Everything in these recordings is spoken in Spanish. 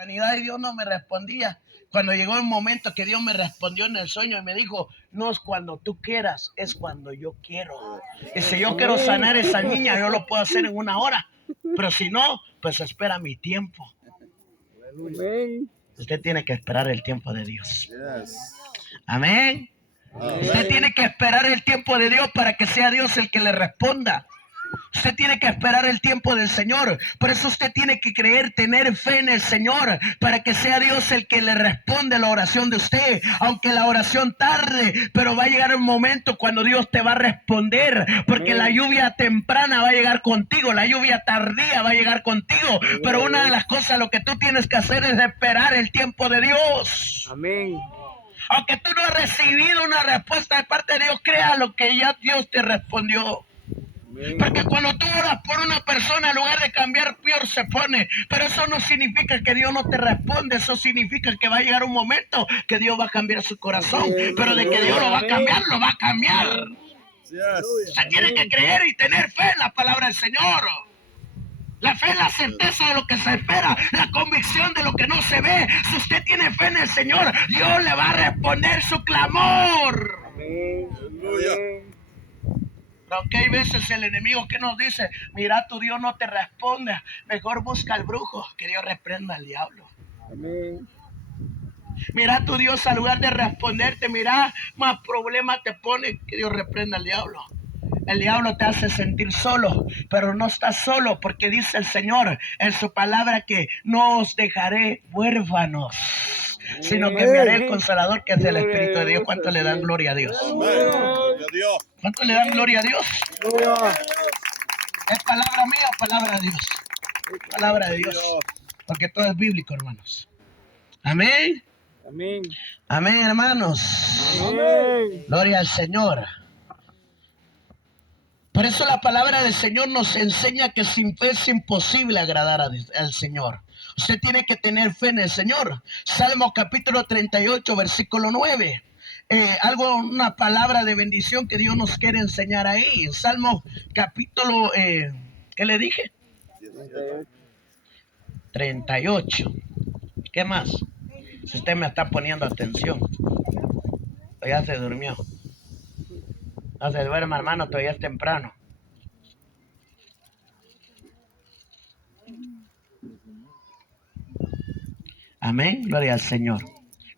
sanidad y Dios no me respondía. Cuando llegó el momento que Dios me respondió en el sueño y me dijo, no es cuando tú quieras, es cuando yo quiero. Y si yo quiero sanar a esa niña, yo lo puedo hacer en 1 hora. Pero si no, pues espera mi tiempo. Usted tiene que esperar el tiempo de Dios. Amén. Usted tiene que esperar el tiempo de Dios para que sea Dios el que le responda. Usted tiene que esperar el tiempo del Señor. Por eso usted tiene que creer, tener fe en el Señor, para que sea Dios el que le responde a la oración de usted. Aunque la oración tarde, pero va a llegar un momento cuando Dios te va a responder. Porque la lluvia temprana va a llegar contigo, la lluvia tardía va a llegar contigo. Pero una de las cosas, lo que tú tienes que hacer es esperar el tiempo de Dios. Amén. Aunque tú no has recibido una respuesta de parte de Dios, créalo que ya Dios te respondió. Porque cuando tú oras por una persona, en lugar de cambiar, peor se pone. Pero eso no significa que Dios no te responde. Eso significa que va a llegar un momento que Dios va a cambiar su corazón. Pero de que Dios lo va a cambiar, lo va a cambiar. Usted tiene que creer y tener fe en la palabra del Señor. La fe es la certeza de lo que se espera, la convicción de lo que no se ve. Si usted tiene fe en el Señor, Dios le va a responder su clamor. Amén. Aunque hay veces el enemigo que nos dice, mira, tu Dios no te responde, mejor busca al brujo, que Dios reprenda al diablo. Amén. Mira, tu Dios al lugar de responderte, mira, más problemas te pone, que Dios reprenda al diablo. El diablo te hace sentir solo, pero no estás solo, porque dice el Señor en su palabra que no os dejaré huérfanos, sino que enviaré el Consolador, que es el Espíritu de Dios. ¿Cuánto le dan gloria a Dios? ¿Cuánto le dan gloria a Dios? ¿Es palabra mía o palabra de Dios? Palabra de Dios, porque todo es bíblico, hermanos. Amén. Amén. Amén, hermanos. Amén. Gloria al Señor. Por eso la palabra del Señor nos enseña que sin fe es imposible agradar al Señor. Usted tiene que tener fe en el Señor. Salmo capítulo 38, versículo 9. Una palabra de bendición que Dios nos quiere enseñar ahí. Salmo capítulo, ¿qué le dije? 38. ¿Qué más? Si usted me está poniendo atención. O ya se durmió. No se duerma, hermano, todavía es temprano. Amén, gloria al Señor.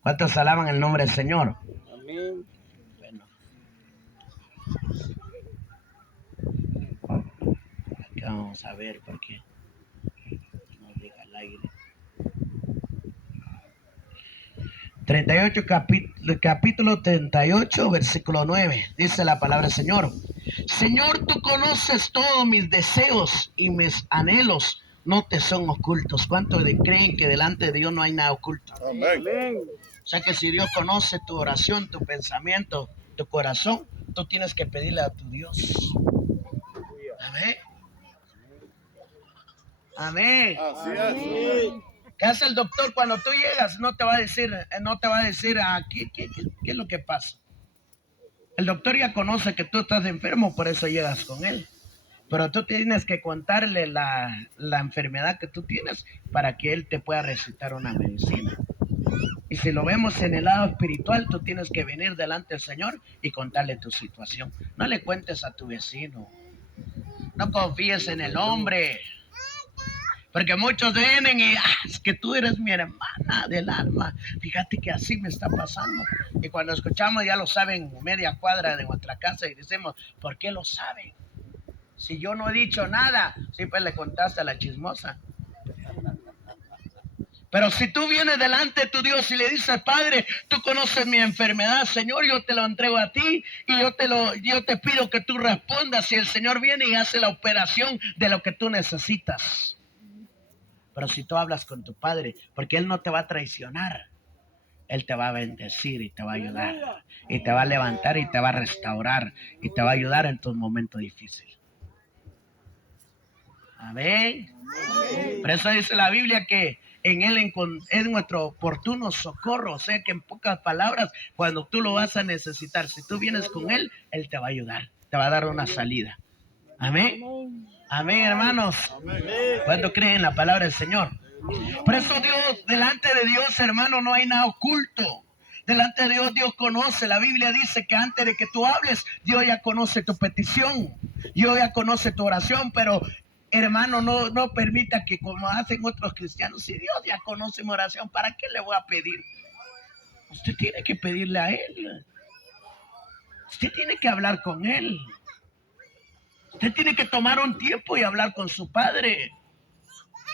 ¿Cuántos alaban el nombre del Señor? Amén. Bueno. Aquí vamos a ver por qué nos deja el aire. 38, capítulo 38, versículo 9. Dice la palabra del Señor. Señor, tú conoces todos mis deseos y mis anhelos no te son ocultos. ¿Cuántos creen que delante de Dios no hay nada oculto? Amén. O sea que si Dios conoce tu oración, tu pensamiento, tu corazón, tú tienes que pedirle a tu Dios. Amén. Amén. Así es. ¿Qué hace el doctor cuando tú llegas? No te va a decir ¿qué es lo que pasa? El doctor ya conoce que tú estás enfermo, por eso llegas con él. Pero tú tienes que contarle la enfermedad que tú tienes para que él te pueda recetar una medicina. Y si lo vemos en el lado espiritual, tú tienes que venir delante del Señor y contarle tu situación. No le cuentes a tu vecino. No confíes en el hombre. Porque muchos vienen y, es que tú eres mi hermana del alma. Fíjate que así me está pasando. Y cuando escuchamos, ya lo saben, media cuadra de nuestra casa y decimos, ¿por qué lo saben? Si yo no he dicho nada, siempre le contaste a la chismosa. Pero si tú vienes delante de tu Dios y le dices, Padre, tú conoces mi enfermedad, Señor, yo te lo entrego a ti y yo te pido que tú respondas. Y el Señor viene y hace la operación de lo que tú necesitas. Pero si tú hablas con tu Padre, porque Él no te va a traicionar, Él te va a bendecir y te va a ayudar, y te va a levantar y te va a restaurar, y te va a ayudar en tus momentos difíciles. Amén. Por eso dice la Biblia que en Él es nuestro oportuno socorro. O sea que en pocas palabras, cuando tú lo vas a necesitar, si tú vienes con Él, Él te va a ayudar, te va a dar una salida. Amén. Amén, hermanos. ¿Cuánto creen en la palabra del Señor? Por eso Dios, delante de Dios, hermano, no hay nada oculto. Delante de Dios, Dios conoce. La Biblia dice que antes de que tú hables, Dios ya conoce tu petición. Dios ya conoce tu oración, pero hermano, no permita que como hacen otros cristianos, si Dios ya conoce mi oración, ¿para qué le voy a pedir? Usted tiene que pedirle a Él. Usted tiene que hablar con Él. Usted tiene que tomar un tiempo y hablar con su Padre.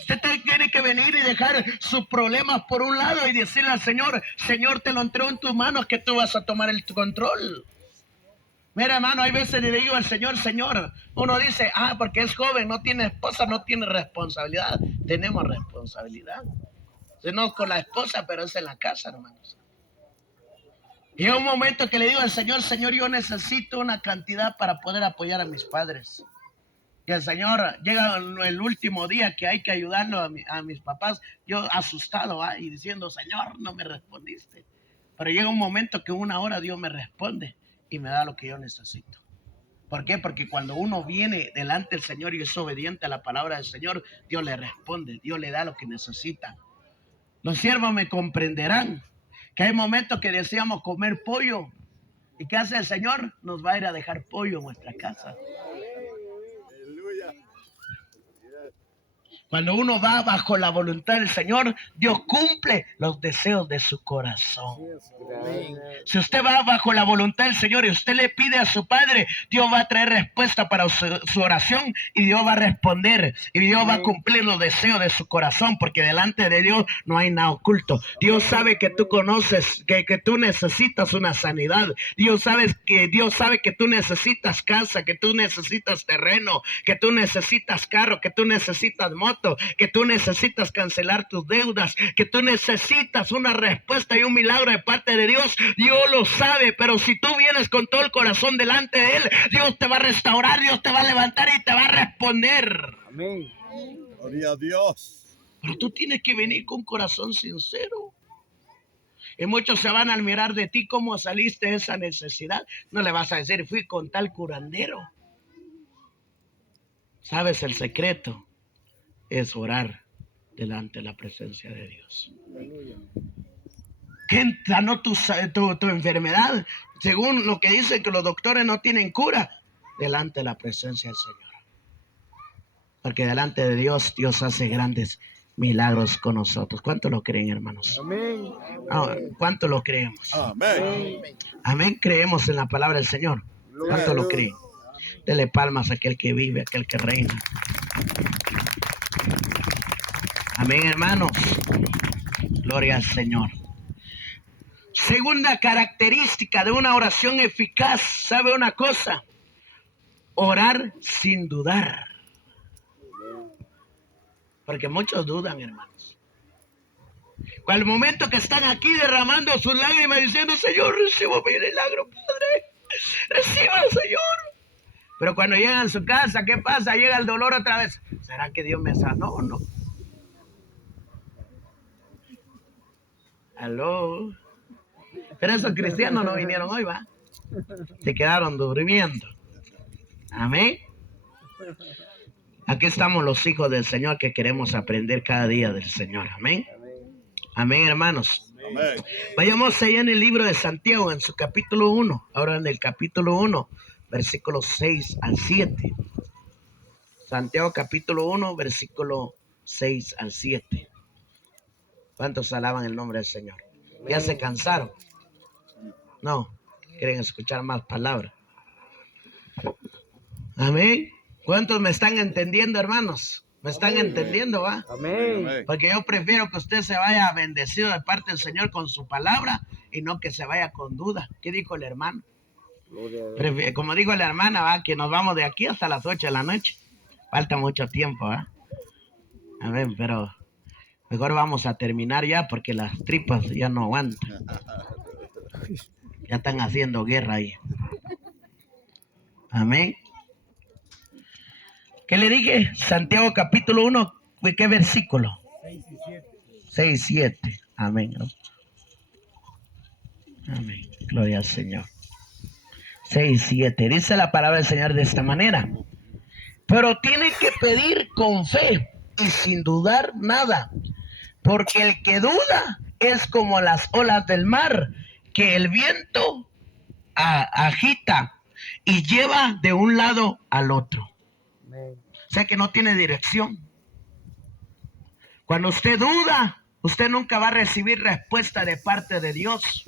Usted tiene que venir y dejar sus problemas por un lado y decirle al Señor, Señor, te lo entrego en tus manos, que tú vas a tomar el control. Mira, hermano, hay veces le digo al Señor, Señor, uno dice, porque es joven, no tiene esposa, no tiene responsabilidad. Tenemos responsabilidad. No con la esposa, pero es en la casa, hermanos. Y hay un momento que le digo al Señor, Señor, yo necesito una cantidad para poder apoyar a mis padres. Y el Señor llega el último día que hay que ayudarlo a mis papás, yo asustado y diciendo, Señor, no me respondiste. Pero llega un momento que una hora Dios me responde y me da lo que yo necesito. ¿Por qué? Porque cuando uno viene delante del Señor y es obediente a la palabra del Señor, Dios le responde, Dios le da lo que necesita. Los siervos me comprenderán que hay momentos que deseamos comer pollo. ¿Y qué hace el Señor? Nos va a ir a dejar pollo en nuestra casa. Cuando uno va bajo la voluntad del Señor, Dios cumple los deseos de su corazón. Si usted va bajo la voluntad del Señor y usted le pide a su Padre, Dios va a traer respuesta para su oración y Dios va a responder y Dios va a cumplir los deseos de su corazón, porque delante de Dios no hay nada oculto. Dios sabe que tú conoces, que tú necesitas una sanidad. Dios sabe que tú necesitas casa, que tú necesitas terreno, que tú necesitas carro, que tú necesitas moto, que tú necesitas cancelar tus deudas, que tú necesitas una respuesta y un milagro de parte de Dios. Dios lo sabe, pero si tú vienes con todo el corazón delante de Él, Dios te va a restaurar, Dios te va a levantar y te va a responder. Amén. Gloria a Dios. Pero tú tienes que venir con corazón sincero. Y muchos se van a admirar de ti cómo saliste de esa necesidad. No le vas a decir, fui con tal curandero. ¿Sabes el secreto? Es orar delante de la presencia de Dios. ¿Quién sanó tu enfermedad? Según lo que dicen que los doctores no tienen cura, delante de la presencia del Señor. Porque delante de Dios, Dios hace grandes milagros con nosotros. ¿Cuánto lo creen, hermanos? Amén. ¿Cuánto lo creemos? Amén. Amén, creemos en la palabra del Señor. ¿Cuánto lo creen? Dele palmas a aquel que vive, a aquel que reina. Amén, hermanos. Gloria al Señor. Segunda característica de una oración eficaz, ¿sabe una cosa? Orar sin dudar. Porque muchos dudan, hermanos. Al momento que están aquí derramando sus lágrimas diciendo, Señor, recibo mi milagro, Padre. Reciba, Señor. Pero cuando llegan a su casa, ¿qué pasa? Llega el dolor otra vez. ¿Será que Dios me sanó o no? Aló. Pero esos cristianos no vinieron hoy, ¿va? Se quedaron durmiendo. Amén. Aquí estamos los hijos del Señor que queremos aprender cada día del Señor. Amén. Amén, hermanos. Amén. Vayamos allá en el libro de Santiago, en su capítulo 1. Ahora en el capítulo 1, versículos 6 al 7. Santiago capítulo 1, versículo 6 al 7. ¿Cuántos alaban el nombre del Señor? ¿Ya se cansaron? No, quieren escuchar más palabras. Amén. ¿Cuántos me están entendiendo, hermanos? ¿Me están entendiendo, va? Amén. Porque yo prefiero que usted se vaya bendecido de parte del Señor con su palabra y no que se vaya con duda. ¿Qué dijo el hermano? Como dijo la hermana, va, que nos vamos de aquí hasta las 8 de la noche. Falta mucho tiempo, va. A ver, pero mejor vamos a terminar ya porque las tripas ya no aguantan. Ya están haciendo guerra ahí. Amén. ¿Qué le dije? Santiago capítulo 1, ¿qué versículo? 6 y 7. Amén. Amén. Gloria al Señor. 6 y 7. Dice la palabra del Señor de esta manera. Pero tiene que pedir con fe y sin dudar nada. Porque el que duda es como las olas del mar, que el viento agita y lleva de un lado al otro. Amén. O sea que no tiene dirección. Cuando usted duda, usted nunca va a recibir respuesta de parte de Dios.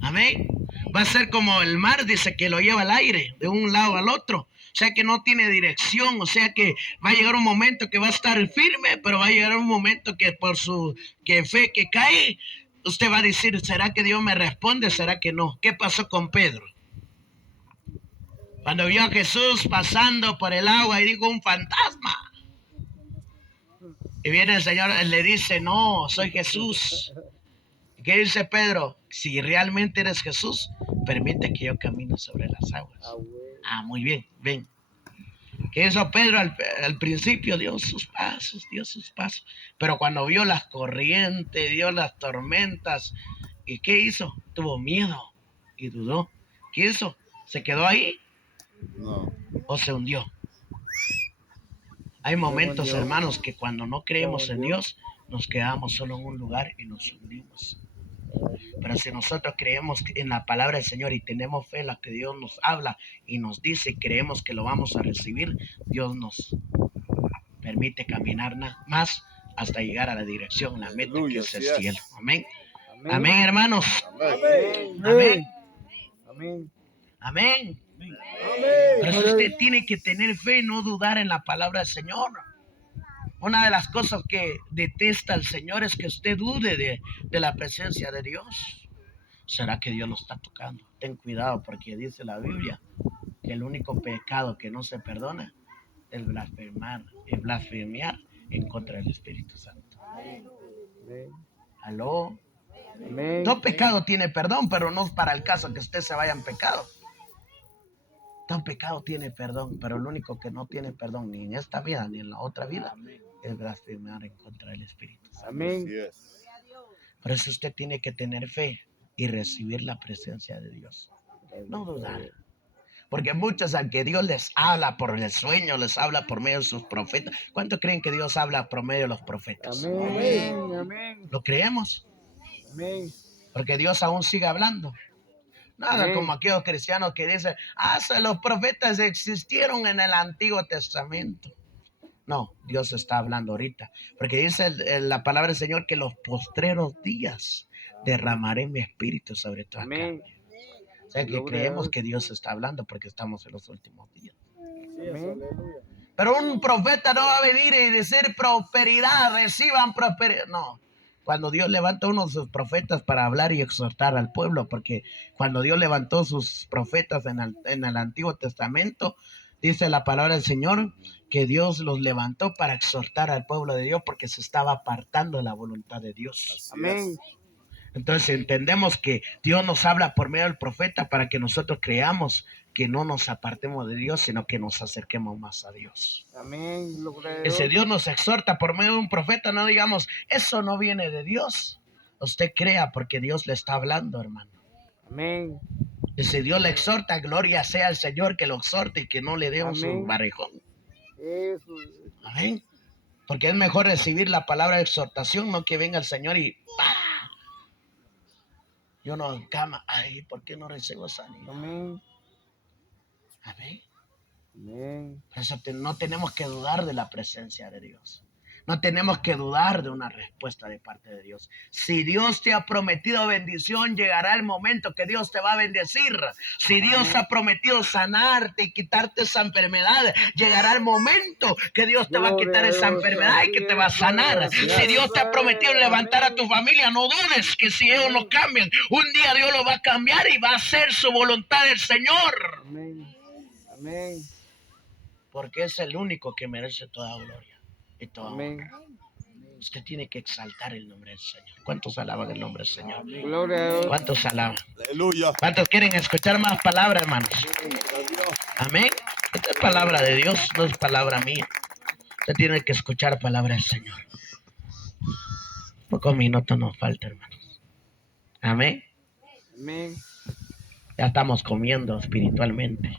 Amén. Va a ser como el mar, dice, que lo lleva al aire, de un lado al otro. O sea que no tiene dirección, o sea que va a llegar un momento que va a estar firme, pero va a llegar un momento que por su fe que cae, usted va a decir, ¿será que Dios me responde? ¿Será que no? ¿Qué pasó con Pedro? Cuando vio a Jesús pasando por el agua y dijo, un fantasma. Y viene el Señor y le dice, no, soy Jesús. ¿Qué dice Pedro? Si realmente eres Jesús, permite que yo camine sobre las aguas. Ah, muy bien, ven. ¿Qué hizo Pedro al principio? Dio sus pasos. Pero cuando vio las corrientes, vio las tormentas, ¿y qué hizo? Tuvo miedo y dudó. ¿Qué hizo? ¿Se quedó ahí? No. ¿O se hundió? Hay momentos, hermanos, que cuando no creemos en Dios, nos quedamos solo en un lugar y nos hundimos. Pero si nosotros creemos en la palabra del Señor y tenemos fe en la que Dios nos habla y nos dice y creemos que lo vamos a recibir, Dios nos permite caminar más hasta llegar a la dirección, la meta que es el cielo. Amén. Amén, hermanos. Amén. Amén. Amén. Pero usted tiene que tener fe y no dudar en la palabra del Señor. Una de las cosas que detesta el Señor es que usted dude de la presencia de Dios. ¿Será que Dios lo está tocando? Ten cuidado, porque dice la Biblia que el único pecado que no se perdona es blasfemiar en contra del Espíritu Santo. ¿Aló? Amén. Todo pecado tiene perdón, pero no es para el caso que usted se vaya en pecado. Todo pecado tiene perdón, pero el único que no tiene perdón ni en esta vida ni en la otra vida es blasfemar en contra del Espíritu Santo. Amén. Por eso usted tiene que tener fe y recibir la presencia de Dios. No dudar. Porque muchos, aunque Dios les habla por el sueño, les habla por medio de sus profetas. ¿Cuánto creen que Dios habla por medio de los profetas? Amén. Amén. ¿Lo creemos? Amén. Porque Dios aún sigue hablando. Nada como aquellos cristianos que dicen, los profetas existieron en el Antiguo Testamento. No, Dios está hablando ahorita. Porque dice la palabra del Señor que los postreros días derramaré mi espíritu sobre toda carne. O sea que creemos que Dios está hablando porque estamos en los últimos días. Amén. Pero un profeta no va a venir y decir prosperidad, reciban prosperidad. No. Cuando Dios levantó uno de sus profetas para hablar y exhortar al pueblo, porque cuando Dios levantó sus profetas en el Antiguo Testamento, dice la palabra del Señor que Dios los levantó para exhortar al pueblo de Dios porque se estaba apartando de la voluntad de Dios. Amén. Entonces entendemos que Dios nos habla por medio del profeta para que nosotros creamos que no nos apartemos de Dios, sino que nos acerquemos más a Dios. Amén. Ese Dios nos exhorta por medio de un profeta, no digamos, eso no viene de Dios. Usted crea porque Dios le está hablando, hermano. Amén. Ese Dios le exhorta, gloria sea al Señor que lo exhorte y que no le dé un su barrejón. Eso. Amén. Porque es mejor recibir la palabra de exhortación, no que venga el Señor y ¡pah! Yo no en cama, ay, ¿por qué no recibo sanidad? Amén. Amén. Amén. Por eso no tenemos que dudar de la presencia de Dios. No tenemos que dudar de una respuesta de parte de Dios. Si Dios te ha prometido bendición, llegará el momento que Dios te va a bendecir. Si Dios ha prometido sanarte y quitarte esa enfermedad, llegará el momento que Dios te va a quitar esa enfermedad y que te va a sanar. Si Dios te ha prometido levantar a tu familia, no dudes que si ellos no cambian, un día Dios lo va a cambiar y va a hacer su voluntad del Señor. Amén. Amén. Porque es el único que merece toda gloria. Amén. Usted tiene que exaltar el nombre del Señor. ¿Cuántos alaban el nombre del Señor? Gloria a Dios. ¿Cuántos alaban? Aleluya. ¿Cuántos quieren escuchar más palabras, hermanos? Amén. Esta es palabra de Dios, no es palabra mía. Usted tiene que escuchar palabra del Señor. Pocos minutos nos faltan, hermanos. Amén. Amén. Ya estamos comiendo espiritualmente.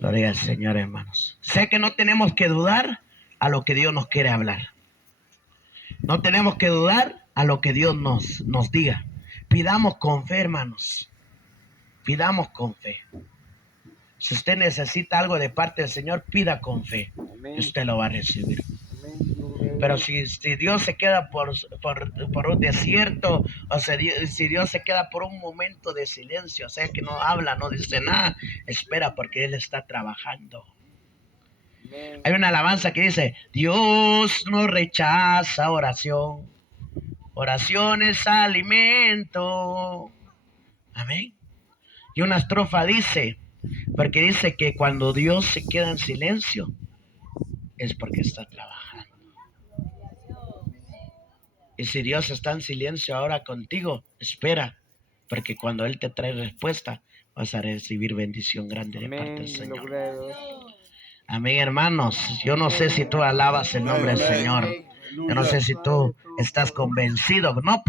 Gloria al Señor, hermanos. Sé que no tenemos que dudar a lo que Dios nos quiere hablar. No tenemos que dudar a lo que Dios nos diga. Pidamos con fe, hermanos. Pidamos con fe. Si usted necesita algo de parte del Señor, pida con fe. Y usted lo va a recibir. Pero si Dios se queda por un desierto, o si Dios se queda por un momento de silencio, o sea que no habla, no dice nada, espera porque Él está trabajando. Hay una alabanza que dice, Dios no rechaza oración, oración es alimento. Amén. Y una estrofa dice, porque dice que cuando Dios se queda en silencio, es porque está trabajando. Y si Dios está en silencio ahora contigo, espera, porque cuando Él te trae respuesta, vas a recibir bendición grande de parte del Señor. Amén, hermanos. Yo no sé si tú alabas el nombre del Señor. Yo no sé si tú estás convencido. No